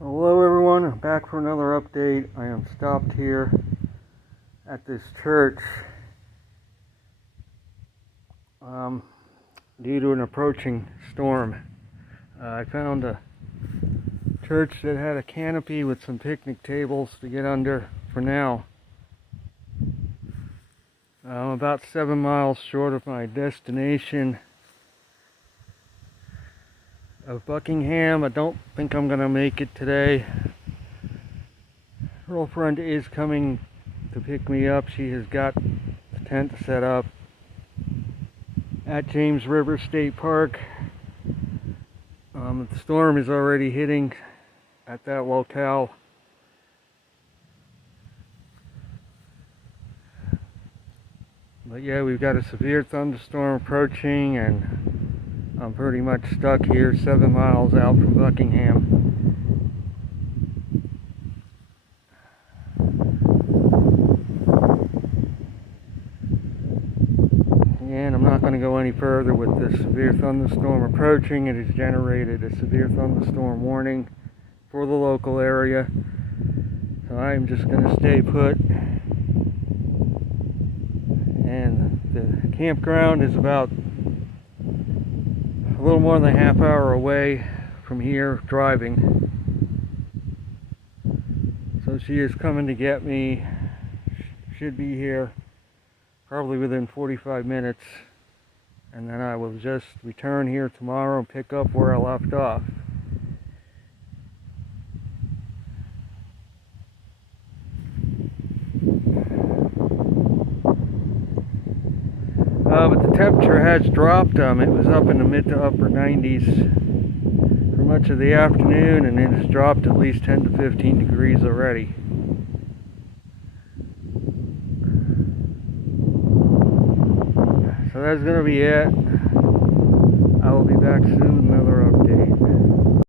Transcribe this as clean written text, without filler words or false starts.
Hello everyone, I'm back for another update. I am stopped here at this church due to an approaching storm. I found a church that had a canopy with some picnic tables to get under for now. I'm about 7 miles short of my destination of Buckingham. I don't think I'm going to make it today. Girlfriend is coming to pick me up. She has got the tent set up at James River State Park. The storm is already hitting at that locale. But yeah, we've got a severe thunderstorm approaching, and I'm pretty much stuck here 7 miles out from Buckingham. And I'm not going to go any further with this severe thunderstorm approaching. It has generated a severe thunderstorm warning for the local area. So I'm just going to stay put. And the campground is about a little more than a half hour away from here driving. So she is coming to get me. Should be here probably within 45 minutes, and then I will just return here tomorrow and pick up where I left off. But the temperature has dropped. It was up in the mid to upper 90s for much of the afternoon, and it has dropped at least 10 to 15 degrees already. So that's going to be it. I will be back soon with another update.